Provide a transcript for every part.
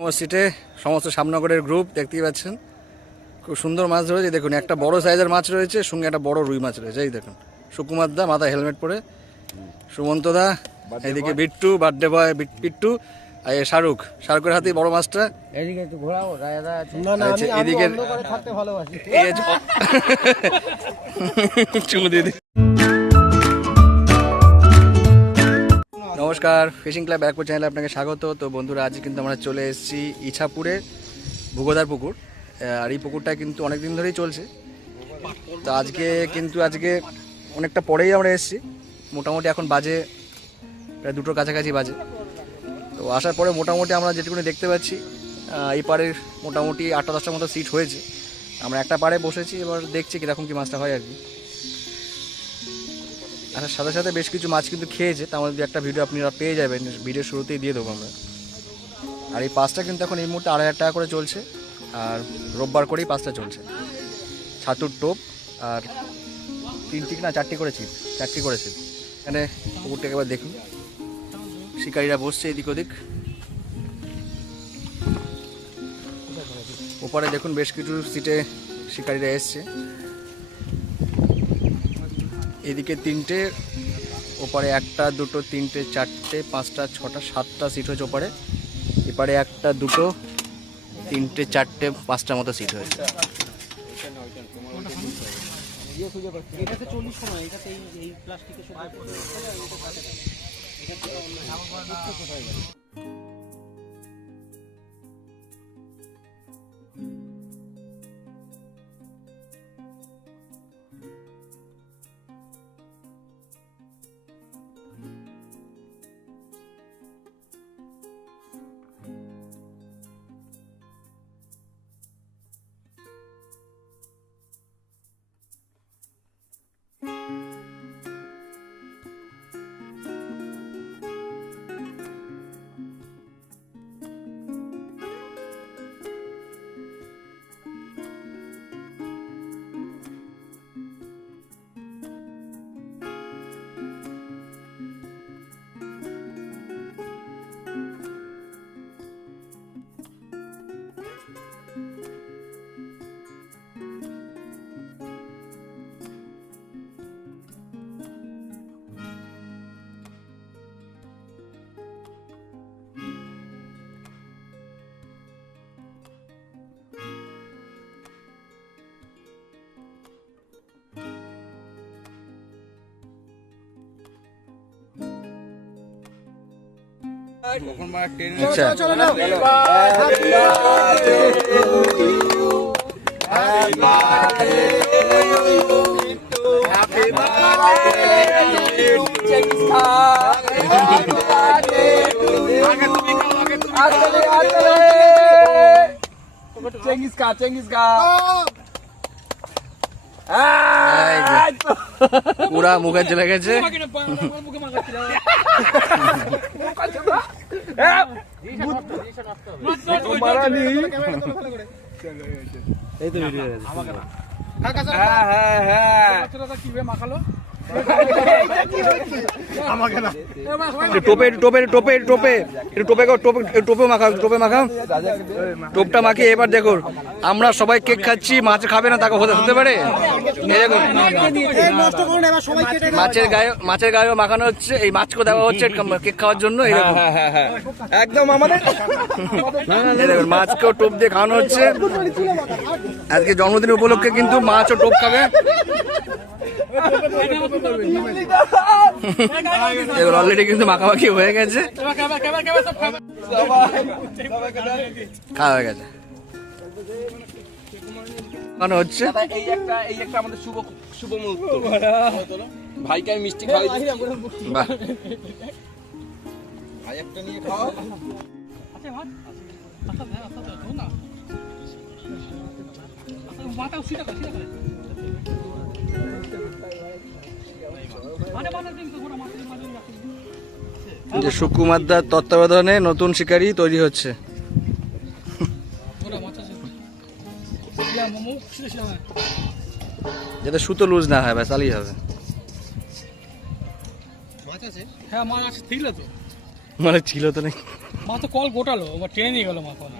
সিটে সমস্ত সামনগরের গ্রুপ দেখতেই পাচ্ছেন। খুব সুন্দর মাছ ধরেছে। দেখুন একটা বড় সাইজের মাছ রয়েছে সঙ্গে একটা বড় রুই মাছ রয়েছে। এই দেখুন সুকুমার দা মাথায় হেলমেট পরে সুমন্ত দা এদিকে বিট্টু বার্থডে বয় পিট্টু আর এ শাহরুখ। শাহরুখের হাতে বড় মাছটা। এদিকে একটু ঘোরাও রায়দা আছে। না না আচ্ছা, আমি আমি এদিকে- থাকতে ভালোবাসি। চুমু দিয়ে নমস্কার ফিশিং ক্লাব ব্যাকপুর চ্যানেলে আপনাকে স্বাগত। তো বন্ধুরা আজ কিন্তু আমরা চলে এসেছি ইছাপুরে ভুগোদার পুকুর। আর এই পুকুরটা কিন্তু অনেক দিন ধরেই চলছে। তো আজকে কিন্তু আজকে অনেকটা পরেই আমরা এসেছি। মোটামুটি এখন বাজে প্রায় দুটোর কাছাকাছি বাজে। তো আসার পরে মোটামুটি আমরা যেটুকুনি দেখতে পাচ্ছি এই পাড়ের মোটামুটি আটটা দশটার মতো সিট হয়েছে। আমরা একটা পাড়ে বসেছি, এবার দেখছি কীরকম কী মাছটা হয় আর কি। আসার সাথে সাথে বেশ কিছু মাছ কিন্তু খেয়েছে, তার মধ্যে একটা ভিডিও আপনারা পেয়ে যাবেন ভিডিও শুরুতেই দিয়ে দেবো আমরা। আর এই পাঁচটা কিন্তু এখন এই মুহূর্তে আড়াই হাজার টাকা করে চলছে, আর রোববার করেই পাঁচটা চলছে। ছাতুর টোপ আর তিনটি না চারটি করে ছিপ চারটি করে ছিপ এখানে পুকুরটাকে এবার দেখুন। শিকারীরা বসছে এদিক ওদিক। ওপারে দেখুন বেশ কিছু সিটে শিকারীরা এসছে। এদিকে তিনটে, ওপারে একটা, দুটো, তিনটে, চারটে, পাঁচটা, ছটা, সাতটা সিট হয়েছে ওপারে। এপারে একটা, দুটো, তিনটে, চারটে পাঁচটা মতো সিট হয়েছে। এই প্লাস্টিকের চেঙ্গিস কা চেঙ্গিস কা পুরা মুখে চলে গেছে হ্যাঁ হ্যাঁ হ্যাঁ। একটু টোপে টোপে টোপে টোপে। একটু টোপে টোপে একটু টোপে মাখাও টোপে মাখাও। টোপটা মাখিয়ে এবার দেখুন আমরা সবাই কেক খাচ্ছি মাছ খাবে না তাকে হতে হতে পারে। মাছের গায়ে মাছের গায়েও মাখানো হচ্ছে এই মাছকে দেওয়া হচ্ছে কেক খাওয়ার জন্য এই দেখুন একদম আমাদের। মাছকেও টোপ দিয়ে খাওয়ানো হচ্ছে। আজকে জন্মদিন উপলক্ষে কিন্তু মাছ ও টোপ খাবে। দেখুন অলরেডি কিন্তু মাখামাখি হয়ে গেছে খাওয়া হয়ে গেছে মাখানো হচ্ছে এই একটা এই একটা আমাদের শুভ শুভ মুহূর্ত ভাইকে আমি মিষ্টি খাওয়াই ভাই একটা নিয়ে খাও যে সুকুমারদার তত্ত্বাবধানে নতুন শিকারি তৈরি হচ্ছে। যাতে সুতো লুজ না হয় ব্যাস হবে। হ্যাঁ মাছ আছে? ঠিক তো। মানে ছিল তো নাকি? মা তো কল গোটালো আবার ট্রেনে নিয়ে গেল মা কল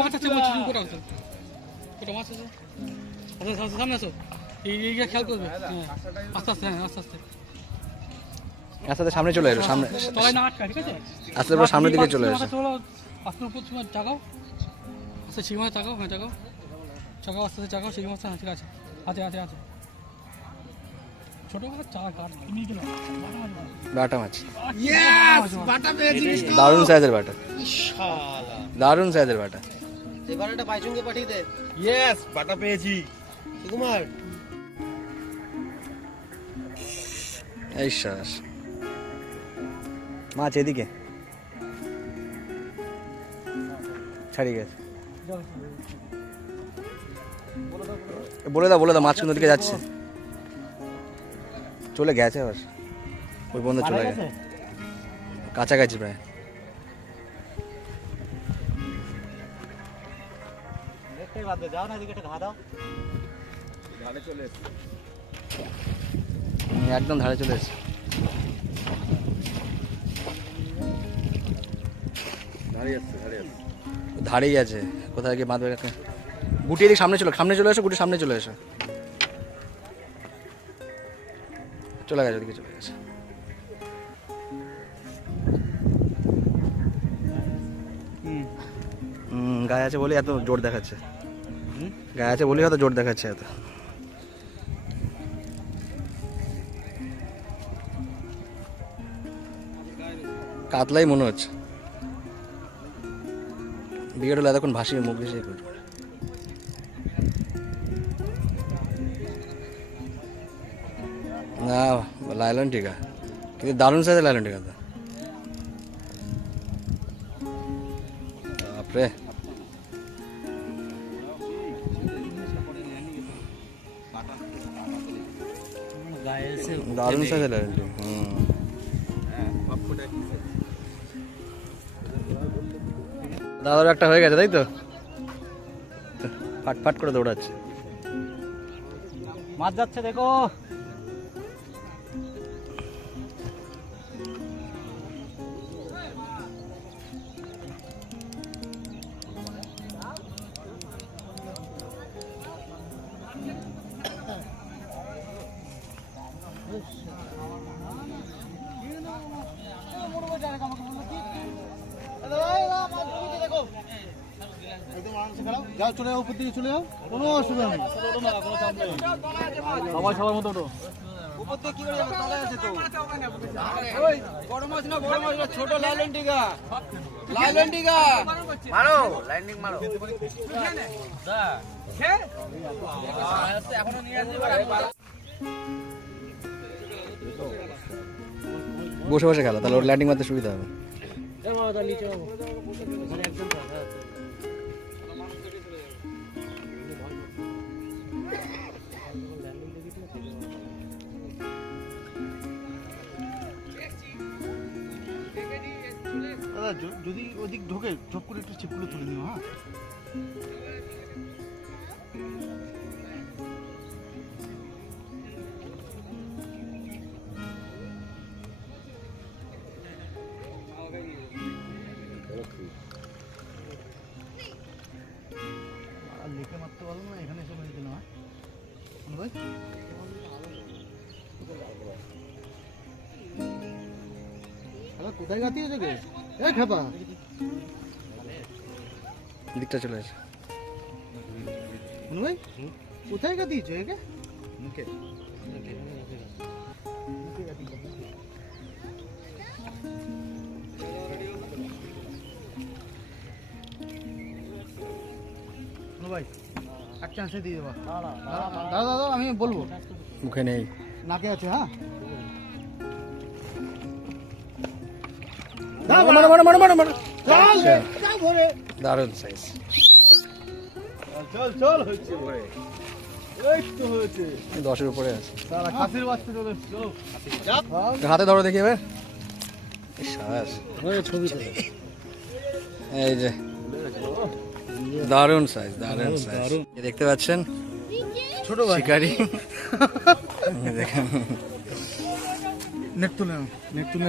মাছ আছে মাছ আছে। আচ্ছা আচ্ছা, সামনে আসো। এইটা খেয়াল করবে। হ্যাঁ আস্তে আস্তে হ্যাঁ আস্তে আস্তে। সামনে চলে এলো সামনে তলায় না আটকা ঠিক আছে? আস্তে আস্তে সামনের দিকে চলে এসো। তোলো আস্তে উপর তোমার চাকাও আস্তে ঠিক মাছ চাকাও হ্যাঁ চাকাও চাকাও আস্তে আস্তে চাকাও সেই মাছ হ্যাঁ ঠিক আছে বাটা মাছ। দারুণ সাইজের বাটা। দারুণ সাইজের বাটা। এবার বাইচুংকে পাঠিয়ে দে। ইয়েস বাটা পেয়েছি। সুকুমার। এই শ্বাস মাছ এদিকে। ছাড়িয়ে গেছে। বলে দাও বলে দাও মাছ কিন্তু দিকে যাচ্ছে। চলে গেছে আবার। ওই বন্ধু চলে গেছে? কাছাকাছি প্রায়। যাও না এদিকে একটা ঘা দাও। ধারে চলে এসেছি। একদম ধারে চলে এসছে। ধারেই আছে। কোথায় গিয়ে বাঁধবে রাখে গুটি এদিকে সামনে চলে সামনে চলে এসো গুটি সামনে চলে এসো। চলে গেছে ওদিকে চলে গেছে। হুম। গায়ে আছে বলে এত জোর দেখাচ্ছে। গায়ে আছে বলে হয়তো জোর দেখাচ্ছে এত। কাতলাই মনে হচ্ছে। বিকেট হলে এতক্ষণ ভাসিয়ে মুখ ভেসে না, লাইলন টিকা। কিন্তু দারুণ সাইজের লাইলন টিকা তো। দারুণ সাইজের টিকা হুম। দাদার একটা হয়ে গেছে তাই তো? ফাট ফাট করে দৌড়াচ্ছে। মাছ যাচ্ছে দেখো। উপর দিকে চলে যাও কোনো অসুবিধা নেই। সবাই সবার মতো ওঠো। উপর দিয়ে কি করে যাবে তলায় আছে তো। ওই বড় মাছ না বড় মাছ না ছোট মারো বসে বসে খেলা তাহলে ওর ল্যান্ডিং মারতে সুবিধা হবে। দাদা যদি ওদিক ঢোকে ঝপ করে একটু চিপগুলো তুলে নিও হ্যাঁ? লেকে মারতে পারল না, এখানে এসে মেরে দিল হ্যাঁ? ভাই কোথায় গাতিয়েছে গে? খেপা দিকটা চলে আসে ভাই কোথায় গাতিয়েছো একে? মুখে। ভাই এক চান্সে দিয়ে দেবা। দাদা দাদা আমি বলব। মুখে নেই। নাকে আছে হ্যাঁ? দারুণ সাইজ চল চল হচ্ছে। দশের উপরে আছে। হাতে ধরো দেখি এবার। এই যে। দারুণ সাইজ দারুণ সাইজ দেখতে পাচ্ছেন? ছোট ভাই। শিকারি। দেখেন। নেট তুলে নেট তুলে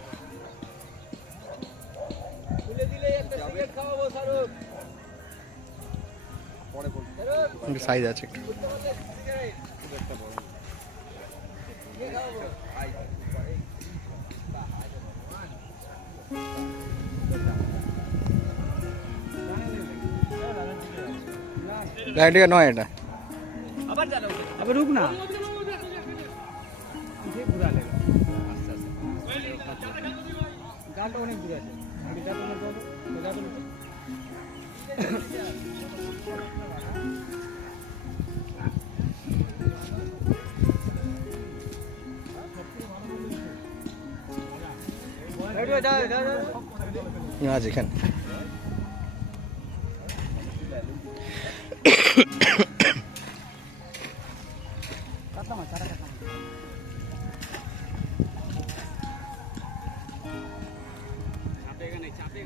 সাইজ আছে একটু নয় এটা। আবার রুক না। পিছে ঘুরা লেগা আস্তে আস্তে গানটা অনেক ঘুরে আছে। গাড়িটা তোমার তো আজ এখানে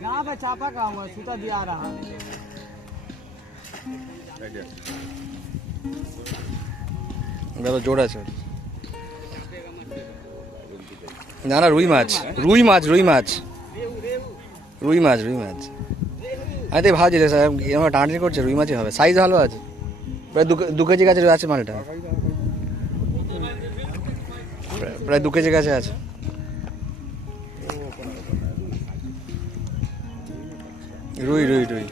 ना भाई चापा का हुआ सूता दिया रहा দাদা, জোর আছে। না না, রুই মাছ রুই মাছ রুই মাছ। রুই মাছ রুই মাছ। আমি ভাবছি রে স্যার এরকম টানাটানি করছে, রুই মাছই হবে। সাইজ ভালো আছে। প্রায় দু কেজি কাছে আছে মালটা। প্রায় দু কেজি কাছে আছে। রুই রুই রুই।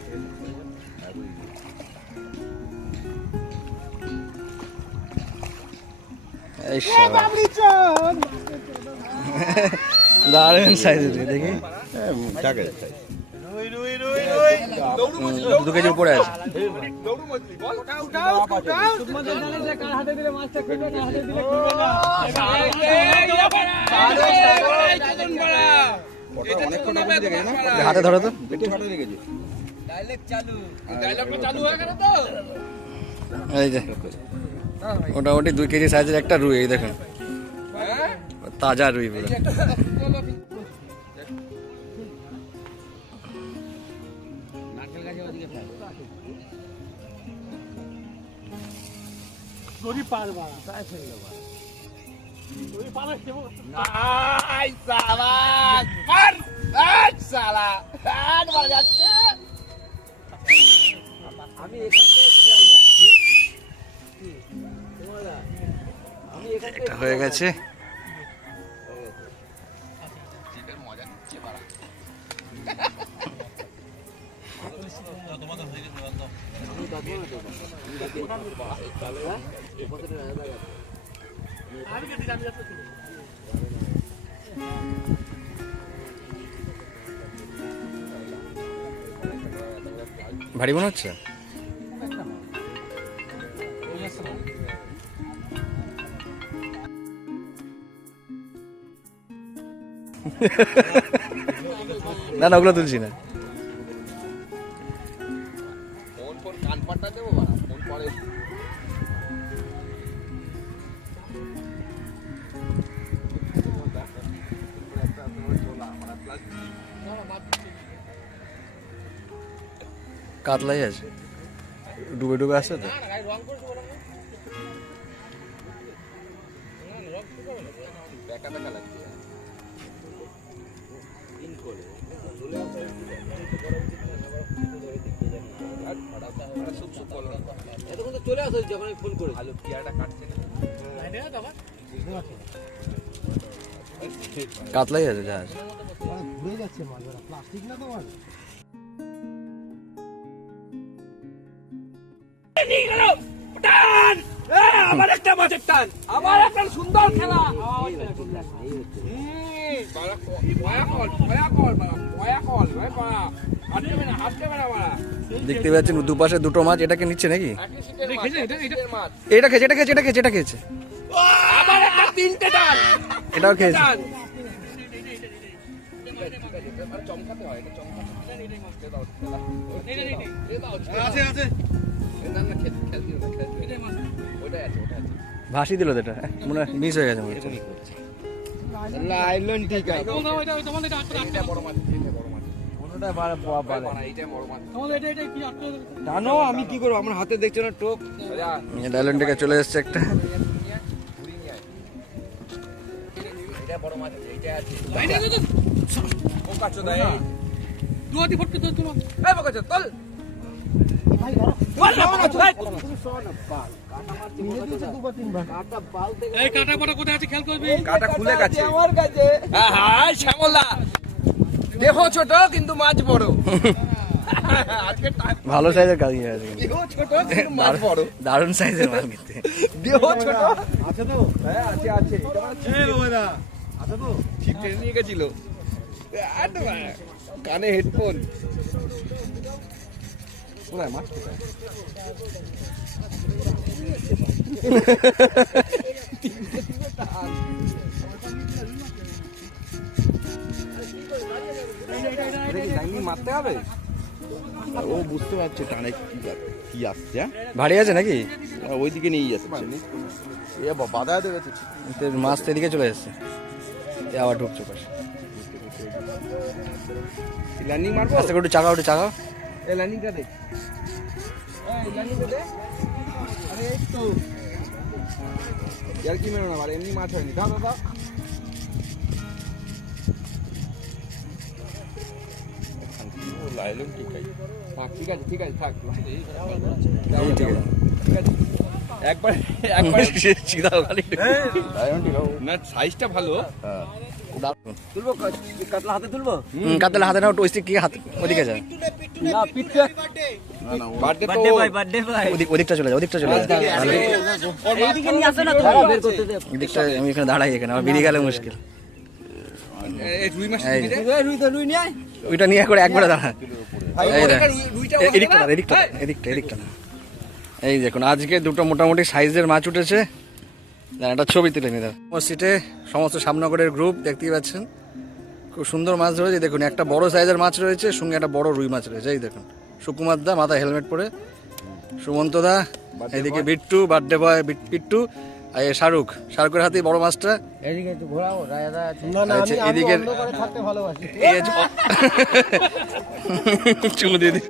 সাইজ দেখি। দু কেজির উপরে আছে। হাতে ধরো তো। এই যে। মোটামুটি দুই কেজি সাইজের একটা রুই এই দেখুন। তাজা রুই পুরো দড়ি পার এটা হয়ে গেছে। ভারী মনে হচ্ছে? না না ওগুলো তুলছি না। কাতলাই আছে। ডুবে ডুবে আসছে তো। দেখা দেখা লাগছে এতক্ষণ তো চলে আসো যখন আমি ফোন করেছি আলু পেয়ারাটা কাটছে কাতলাই আছে জাহাজ না একটা টান একটা সুন্দর খেলা। দেখতে পাচ্ছেন দুপাশে দুটো মাছ এটাকে নিচ্ছে নাকি? এটা এটা এটা খেয়েছে এটা খেয়েছে এটা খেয়েছে এটা খেয়েছে। এটাও খেয়েছে। চমকাতে হয় এটা চমকাতে আছে। আছে না, না, ওটাই আছে, ওটাই আছে। ভাসি দিল এটা মনে হয় মিস হয়ে গেছে মনে হচ্ছে লাইলন টিকা তোমাদের এটা তোমাদের এটা আটকে এইটা বড় মাছ, এইটা বড় মাছ। কোনটা বাড়া বাড়া বানা, এইটা বড় মাছ। তোমাদের এটা এটা কি আটকে জানো আমি কি করব আমার হাতে দেখছ না টোপ থেকে চলে এসছে একটা বড় মাছ এইটা আছে। এই। কাটা কোথায় আছে খেয়াল করবি? কাঁটা খুলে গেছে। আমার কাছে। হ্যাঁ, হ্যাঁ, শ্যামলা। দেহ ছোট কিন্তু মাছ বড়। ভালো সাইজের কাজ হয়ে ছোট বড়। দারুণ সাইজের মাল কিন্তু দেহ ছোট। আছে তো? হ্যাঁ আছে আছে। আছে তো? ছিপ টেনে নিয়ে গেছিল। কানে হেডফোন কোথায় মাছ কোথায় মারতে হবে ও বুঝতে পারছে টানে কি কি আসছে হ্যাঁ? ভারী আছে নাকি? ওইদিকে নিয়ে যাচ্ছে। এ বাধা দেবে মাছ তো এদিকে চলে এসছে এ আবার ঢুকছে পাশে মারবো? আস্তে একটু চাকাও একটু চাকাও। এই ল্যান্ডিংটা দেখ এই ল্যান্ডিংটা দে। আরে এই তো। ইয়ার কি মেরো না এমনি মাছ হয়নি। দাও দাও দাও। থাক, ঠিক আছে ঠিক আছে থাক। ঠিক আছে ঠিক আছে। একবার একবার চিদাও খালি না সাইজটা ভালো। দারুণ। তুলবো কাতলা হাতে তুলবো? কাতলা হাতে কি হাত ওদিকে যায় না পিঠে বার্থডে তো। বার্থডে ভাই ওদিক ওদিকটা চলে ওদিকটা চলে যায় এইদিকে নিয়ে আসে না তো বের করতে দে ওদিকটা আমি এখানে দাঁড়াই এখানে বেরিয়ে গেলে মুশকিল। ওইটা নিয়ে করে একবারে দাঁড়া। এ- ওখানে এদিকটা এদিকটা এদিকটা এদিকটা। এই দেখুন আজকে দুটো মোটামুটি সাইজের মাছ উঠেছে। একটা ছবি তুলে নিয়ে দাও সিটে সমস্ত সামনগরের গ্রুপ দেখতেই পাচ্ছেন। খুব সুন্দর মাছ ধরেছে দেখুন একটা বড় সাইজের মাছ রয়েছে সঙ্গে একটা বড় রুই মাছ রয়েছে। এই দেখুন সুকুমার দা মাথায় হেলমেট পরে। সুমন্ত দা এদিকে বিট্টু বার্থডে বয় বিট্টু আর শাহরুখ শাহরুখের হাতে বড় মাছটা। এদিকে চুমু দিয়ে দি।